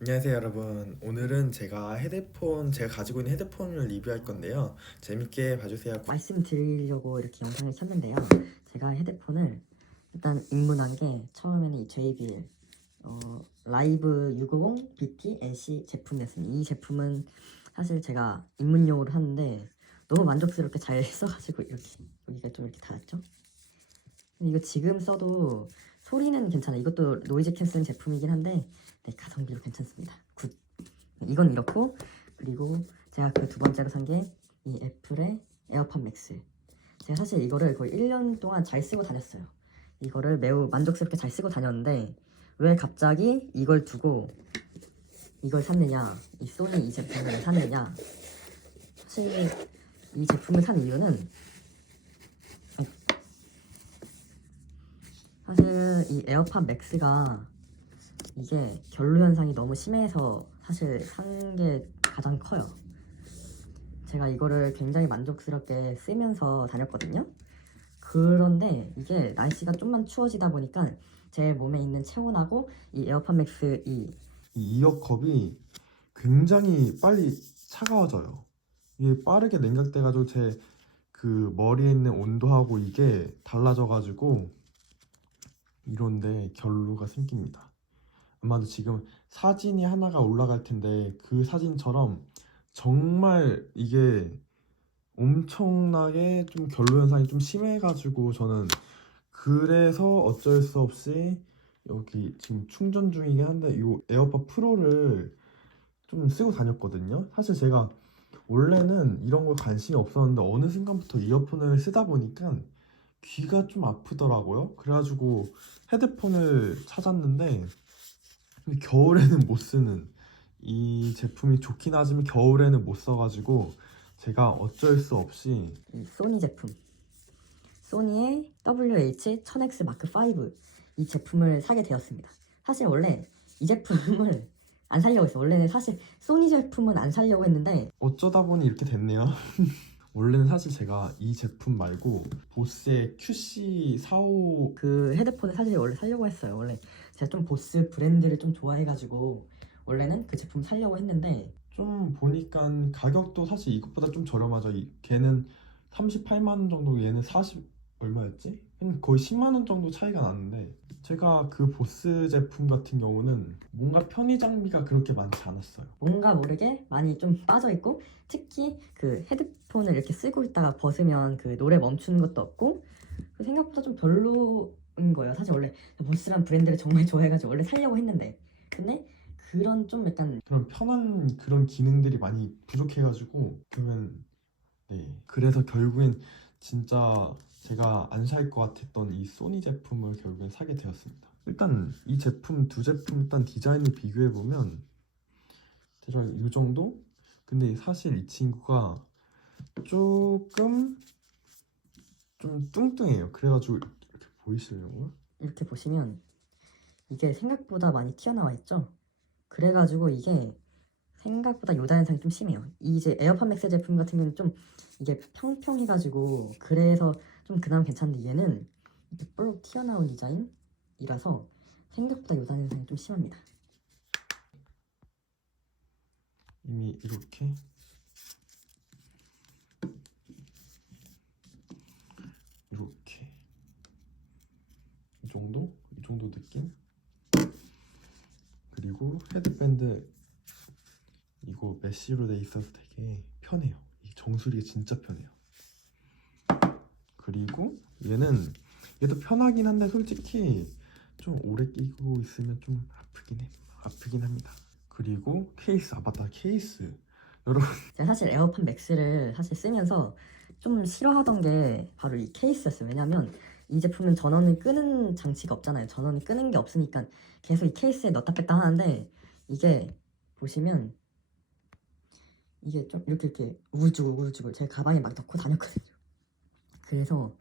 안녕하세요 여러분. 오늘은 제가 가지고 있는 헤드폰을 리뷰할 건데요. 재밌게 봐주세요. 말씀드리려고 이렇게 영상을 켰는데요. 제가 헤드폰을 일단 입문한 게 처음에는 이 JBL 라이브 650 BT NC 제품이었습니다. 이 제품은 사실 제가 입문용으로 하는데 너무 만족스럽게 잘 써가지고 이렇게 여기가 좀 이렇게 닿았죠. 근데 이거 지금 써도 소리는 괜찮아. 이것도 노이즈 캔슬링 제품이긴 한데 네, 가성비로 괜찮습니다. 굿. 이건 이렇고, 그리고 제가 그 두 번째로 산 게 이 애플의 에어팟 맥스. 제가 사실 이거를 거의 1년 동안 잘 쓰고 다녔어요. 이거를 매우 만족스럽게 잘 쓰고 다녔는데 왜 갑자기 이걸 두고 이걸 샀느냐, 이 소니 이 제품을 샀느냐. 사실 이 제품을 산 이유는 사실 이 에어팟 맥스가 이게 결로 현상이 너무 심해서 사실 산 게 가장 커요. 제가 이거를 굉장히 만족스럽게 쓰면서 다녔거든요. 그런데 이게 날씨가 좀만 추워지다 보니까 제 몸에 있는 체온하고 이 에어팟 맥스 이 이어컵이 굉장히 빨리 차가워져요. 이게 빠르게 냉각돼가지고 제 그 머리에 있는 온도하고 이게 달라져가지고 이런데 결로가 생깁니다. 아마도 지금 사진이 하나가 올라갈 텐데 그 사진처럼 정말 이게 엄청나게 좀 결로 현상이 좀 심해가지고 저는 그래서 어쩔 수 없이 여기 지금 충전 중이긴 한데 이 에어팟 프로를 좀 쓰고 다녔거든요. 사실 제가 원래는 이런 거 관심이 없었는데 어느 순간부터 이어폰을 쓰다 보니까 귀가 좀 아프더라고요. 그래가지고 헤드폰을 찾았는데 근데 겨울에는 못 쓰는 이 제품이 좋긴 하지만 겨울에는 못 써가지고 제가 어쩔 수 없이 이 소니 제품, 소니의 WH-1000X 마크 5 이 제품을 사게 되었습니다. 사실 원래 이 제품을 안 살려고 했어요. 원래는 사실 소니 제품은 안 살려고 했는데 어쩌다 보니 이렇게 됐네요. 원래는 사실 제가 이 제품 말고 보스의 QC45 그 헤드폰을 사실 원래 살려고 했어요. 원래 제가 좀 보스 브랜드를 좀 좋아해가지고 원래는 그 제품 살려고 했는데 좀 보니까 가격도 사실 이것보다 좀 저렴하죠. 걔는 38만 원 정도, 얘는 40 얼마였지? 거의 10만 원 정도 차이가 나는데 제가 그 보스 제품 같은 경우는 뭔가 편의 장비가 그렇게 많지 않았어요. 뭔가 모르게 많이 좀 빠져있고 특히 그 헤드폰을 이렇게 쓰고 있다가 벗으면 그 노래 멈추는 것도 없고 그 생각보다 좀 별로인 거예요. 사실 원래 보스란 브랜드를 정말 좋아해가지고 원래 살려고 했는데 근데 그런 좀 약간 그런 편한 그런 기능들이 많이 부족해가지고 그러면 네, 그래서 결국엔 진짜 제가 안 살 것 같았던 이 소니 제품을 결국엔 사게 되었습니다. 일단 이 제품 두 제품 일단 디자인을 비교해 보면 대략 이 정도? 근데 사실 이 친구가 조금 좀 뚱뚱해요. 그래가지고 이렇게 보이시려고? 이렇게 보시면 이게 생각보다 많이 튀어나와 있죠. 그래가지고 이게 생각보다 요다 현상이 좀 심해요. 이 이제 에어팟 맥스 제품 같은 경우는 좀 이게 평평해가지고 그래서 좀 그나마 괜찮은데 얘는 이렇게 볼록 튀어나온 디자인이라서 생각보다 요다 현상이 좀 심합니다. 이미 이렇게 이렇게 이 정도? 이 정도 느낌? 그리고 헤드밴드 이거 메쉬로 돼 있어서 되게 편해요. 이 정수리가 진짜 편해요. 그리고 얘도 편하긴 한데 솔직히 좀 오래 끼고 있으면 좀 아프긴 합니다. 그리고 케이스, 아 맞다, 케이스. 여러분 제가 사실 에어팟 맥스를 사실 쓰면서 좀 싫어하던 게 바로 이 케이스였어요. 왜냐면 이 제품은 전원을 끄는 장치가 없잖아요. 전원을 끄는 게 없으니까 계속 이 케이스에 넣었다 뺐다 하는데 이게 보시면 이게 좀 이렇게 우글쭈글 제가 가방에 막 넣고 다녔거든요. 그래서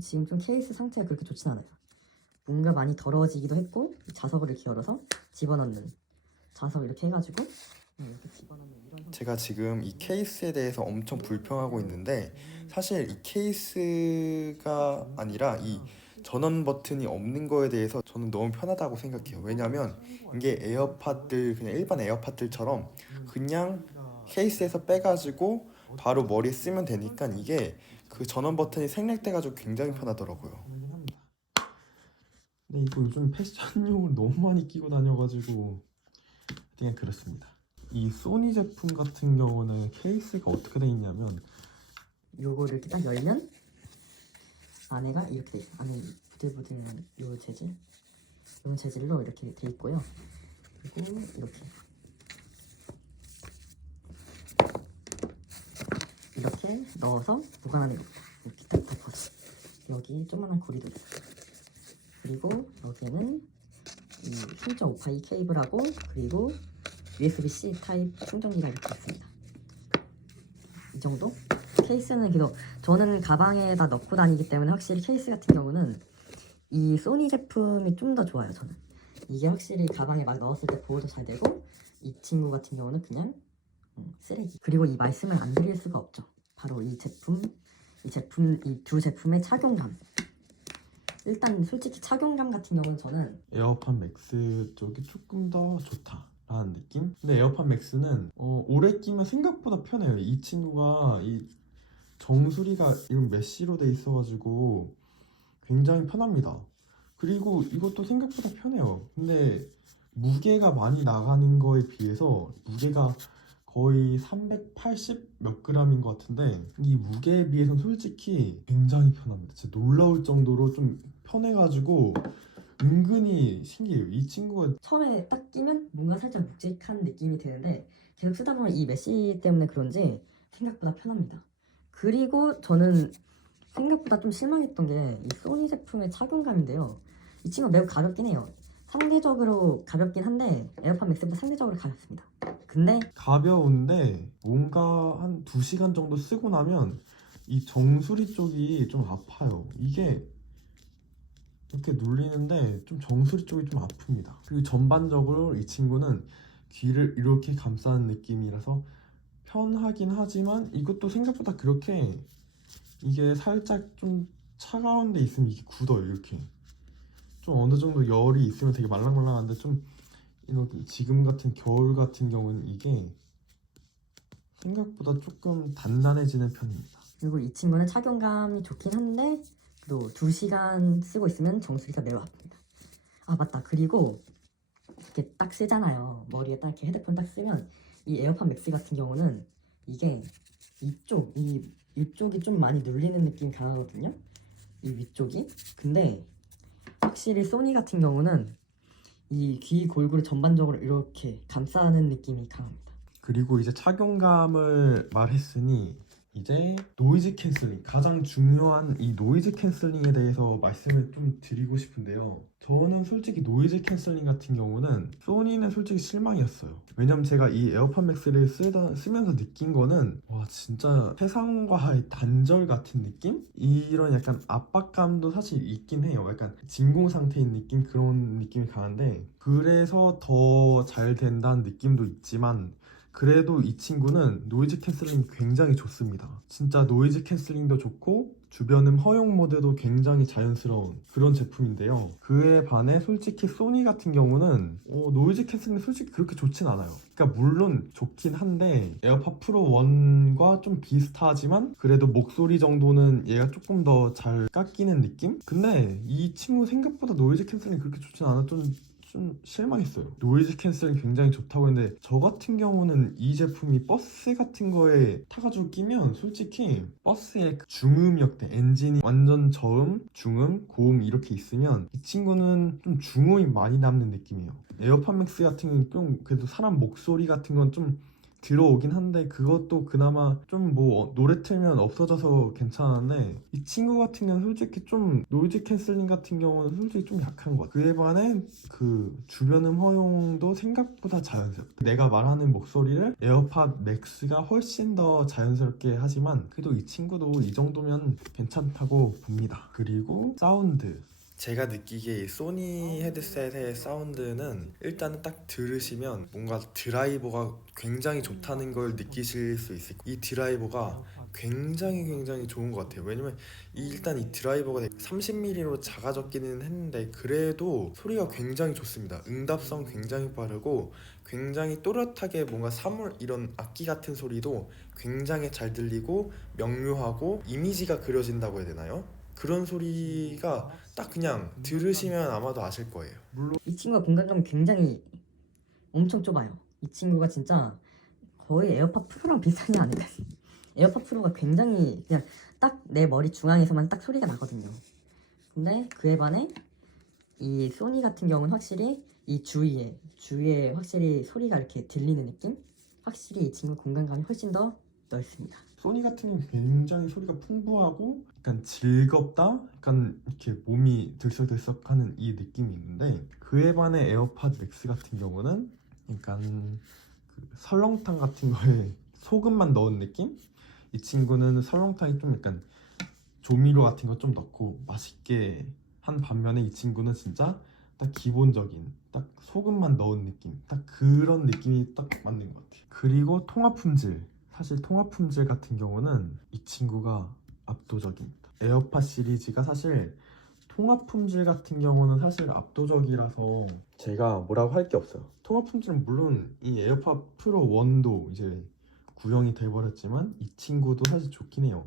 지금 좀 케이스 상태가 그렇게 좋진 않아요. 뭔가 많이 더러워지기도 했고 자석을 이렇게 열어서 집어넣는 자석 이렇게 해가지고 이렇게 집어넣는 이런 형태. 제가 지금 이 케이스에 대해서 엄청 불평하고 있는데 사실 이 케이스가 아니라 이 전원 버튼이 없는 거에 대해서 저는 너무 편하다고 생각해요. 왜냐면 이게 에어팟들 그냥 일반 에어팟들처럼 그냥 케이스에서 빼가지고 바로 머리에 쓰면 되니까 이게 그 전원 버튼이 생략돼가지고 굉장히 편하더라고요. 근데 이거 요즘 패션용을 너무 많이 끼고 다녀가지고 그냥 그렇습니다. 이 소니 제품 같은 경우는 케이스가 어떻게 돼 있냐면 요거를 이렇게 딱 열면 안에가 이렇게 돼 있어요. 안에 부들부들한 요 재질로 이렇게 돼 있고요. 그리고 이렇게 넣어서 보관하는 겁니다. 이렇게 딱 덮어서 여기 조그만한 고리도 있어요. 그리고 여기에는 이 3.5파이 케이블하고 그리고 USB-C 타입 충전기가 이렇게 있습니다. 이 정도? 케이스는 그래도 저는 가방에다 넣고 다니기 때문에 확실히 케이스 같은 경우는 이 소니 제품이 좀 더 좋아요. 저는 이게 확실히 가방에 막 넣었을 때 보호도 잘 되고 이 친구 같은 경우는 그냥 쓰레기. 그리고 이 말씀을 안 드릴 수가 없죠. 바로 이 두 제품의 착용감. 일단 솔직히 착용감 같은 경우는 저는 에어팟 맥스 쪽이 조금 더 좋다라는 느낌? 근데 에어팟 맥스는 오래 끼면 생각보다 편해요. 이 친구가 이 정수리가 이런 메쉬로 돼 있어가지고 굉장히 편합니다. 그리고 이것도 생각보다 편해요. 근데 무게가 많이 나가는 거에 비해서 무게가 거의 380 몇 g인 것 같은데 이 무게에 비해서는 솔직히 굉장히 편합니다. 진짜 놀라울 정도로 좀 편해가지고 은근히 신기해요. 이 친구가 처음에 딱 끼면 뭔가 살짝 묵직한 느낌이 드는데 계속 쓰다 보면 이 메쉬 때문에 그런지 생각보다 편합니다. 그리고 저는 생각보다 좀 실망했던 게 이 소니 제품의 착용감인데요. 이 친구가 매우 가볍긴 해요. 상대적으로 가볍긴 한데 에어팟 맥스보다 상대적으로 가볍습니다. 근데 가벼운데 뭔가 한 2시간 정도 쓰고 나면 이 정수리 쪽이 좀 아파요. 이게 이렇게 눌리는데 좀 정수리 쪽이 좀 아픕니다. 그리고 전반적으로 이 친구는 귀를 이렇게 감싸는 느낌이라서 편하긴 하지만 이것도 생각보다 그렇게 이게 살짝 좀 차가운 데 있으면 이게 굳어요. 이렇게 좀 어느 정도 열이 있으면 되게 말랑말랑한데 좀 이렇게 지금 같은 겨울 같은 경우는 이게 생각보다 조금 단단해지는 편입니다. 그리고 이 친구는 착용감이 좋긴 한데 또 2시간 쓰고 있으면 정수리가 매우 아픕니다. 아 맞다. 그리고 이렇게 딱 쓰잖아요. 머리에 딱 이렇게 헤드폰 딱 쓰면 이 에어팟 맥스 같은 경우는 이게 이쪽이 좀 많이 눌리는 느낌이 강하거든요. 이 위쪽이. 근데 확실히 소니 같은 경우는 이 귀 골고루 전반적으로 이렇게 감싸는 느낌이 강합니다. 그리고 이제 착용감을 말했으니 이제 노이즈 캔슬링, 가장 중요한 이 노이즈 캔슬링에 대해서 말씀을 좀 드리고 싶은데요. 저는 솔직히 노이즈 캔슬링 같은 경우는 소니는 솔직히 실망이었어요. 왜냐면 제가 이 에어팟 맥스를 쓰면서 느낀 거는 와 진짜 세상과의 단절 같은 느낌? 이런 약간 압박감도 사실 있긴 해요. 약간 진공 상태인 느낌, 그런 느낌이 강한데 그래서 더 잘 된다는 느낌도 있지만 그래도 이 친구는 노이즈 캔슬링이 굉장히 좋습니다. 진짜 노이즈 캔슬링도 좋고 주변음 허용 모드도 굉장히 자연스러운 그런 제품인데요. 그에 반해 솔직히 소니 같은 경우는 노이즈 캔슬링 솔직히 그렇게 좋진 않아요. 그러니까 물론 좋긴 한데 에어팟 프로 1과 좀 비슷하지만 그래도 목소리 정도는 얘가 조금 더 잘 깎이는 느낌? 근데 이 친구 생각보다 노이즈 캔슬링 그렇게 좋진 않아. 좀 실망했어요. 노이즈 캔슬링 굉장히 좋다고 했는데 저 같은 경우는 이 제품이 버스 같은 거에 타가지고 끼면 솔직히 버스의 그 중음역대 엔진이 완전 저음, 중음, 고음 이렇게 있으면 이 친구는 좀 중음이 많이 남는 느낌이에요. 에어팟 맥스 같은 경우는 좀 그래도 사람 목소리 같은 건 좀 들어오긴 한데 그것도 그나마 좀 뭐 노래 틀면 없어져서 괜찮은데 이 친구 같은 경우는 솔직히 좀 노이즈 캔슬링 같은 경우는 솔직히 좀 약한 것 같아요. 그에 반해 그 주변음 허용도 생각보다 자연스럽다. 내가 말하는 목소리를 에어팟 맥스가 훨씬 더 자연스럽게 하지만 그래도 이 친구도 이 정도면 괜찮다고 봅니다. 그리고 사운드, 제가 느끼기에 이 소니 헤드셋의 사운드는 일단은 딱 들으시면 뭔가 드라이버가 굉장히 좋다는 걸 느끼실 수 있을 거예요. 이 드라이버가 굉장히 좋은 것 같아요. 왜냐면 일단 이 드라이버가 30mm로 작아졌기는 했는데 그래도 소리가 굉장히 좋습니다. 응답성 굉장히 빠르고 굉장히 또렷하게 뭔가 사물 이런 악기 같은 소리도 굉장히 잘 들리고 명료하고 이미지가 그려진다고 해야 되나요? 그런 소리가 딱 그냥 들으시면 아마도 아실 거예요. 이 친구가 공간감이 굉장히 엄청 좁아요. 이 친구가 진짜 거의 에어팟 프로랑 비슷하지 않을까. 에어팟 프로가 굉장히 그냥 딱 내 머리 중앙에서만 딱 소리가 나거든요. 근데 그에 반해 이 소니 같은 경우는 확실히 이 주위에 확실히 소리가 이렇게 들리는 느낌? 확실히 이 친구 공간감이 훨씬 더 넓습니다. 소니 같은 경우는 굉장히 소리가 풍부하고 약간 즐겁다? 약간 이렇게 몸이 들썩들썩하는 이 느낌이 있는데 그에 반해 에어팟 맥스 같은 경우는 약간 그 설렁탕 같은 거에 소금만 넣은 느낌? 이 친구는 설렁탕이 좀 약간 조미료 같은 거 좀 넣고 맛있게 한 반면에 이 친구는 진짜 딱 기본적인 딱 소금만 넣은 느낌 딱 그런 느낌이 딱 맞는 것 같아요. 그리고 통화 품질, 사실 통화 품질 같은 경우는 이 친구가 압도적입니다. 에어팟 시리즈가 사실 통화 품질 같은 경우는 사실 압도적이라서 제가 뭐라고 할 게 없어요. 통화 품질은 물론 이 에어팟 프로 1도 이제 구형이 돼버렸지만 이 친구도 사실 좋긴 해요.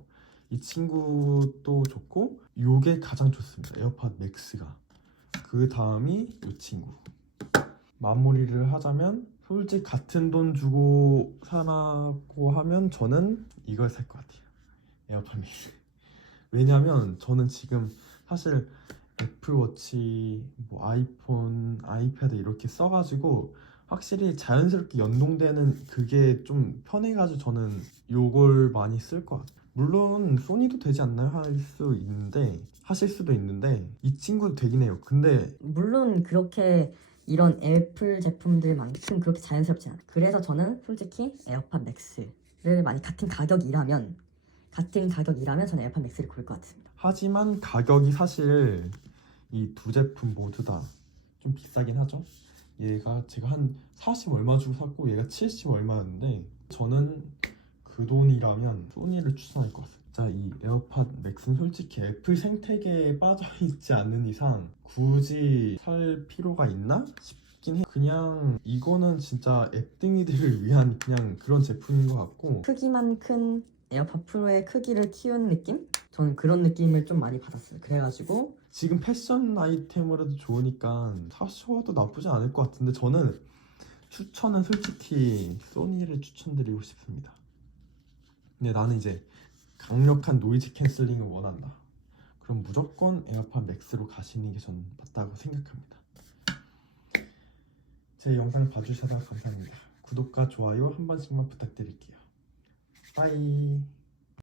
이 친구도 좋고 요게 가장 좋습니다. 에어팟 맥스가. 그 다음이 이 친구. 마무리를 하자면 솔직히 같은 돈 주고 사라고 하면 저는 이걸 살 것 같아요. 에어팟 맥스. 왜냐면 저는 지금 사실 애플워치, 뭐 아이폰, 아이패드 이렇게 써가지고 확실히 자연스럽게 연동되는 그게 좀 편해가지고 저는 요걸 많이 쓸 것 같아요. 물론 소니도 되지 않나요? 할 수 있는데 하실 수도 있는데 이 친구도 되긴 해요. 근데 물론 그렇게 이런 애플 제품들만큼 그렇게 자연스럽진 않아요. 그래서 저는 솔직히 에어팟 맥스를 많이 같은 가격이라면 저는 에어팟 맥스를 고를 것 같습니다. 하지만 가격이 사실 이 두 제품 모두 다 좀 비싸긴 하죠. 얘가 제가 한 40 얼마 주고 샀고 얘가 70 얼마였는데 저는 그 돈이라면 소니를 추천할 것 같습니다. 자, 이 에어팟 맥스는 솔직히 애플 생태계에 빠져있지 않는 이상 굳이 살 필요가 있나 싶긴 해. 그냥 이거는 진짜 앱등이들을 위한 그냥 그런 제품인 것 같고 크기만 큰 에어팟 프로의 크기를 키운 느낌? 저는 그런 느낌을 좀 많이 받았어요. 그래가지고 지금 패션 아이템으로도 좋으니까 사셔도 나쁘지 않을 것 같은데 저는 추천은 솔직히 소니를 추천드리고 싶습니다. 근데 나는 이제 강력한 노이즈 캔슬링을 원한다. 그럼 무조건 에어팟 맥스로 가시는 게 저는 맞다고 생각합니다. 제 영상을 봐주셔서 감사합니다. 구독과 좋아요 한 번씩만 부탁드릴게요. 빠이.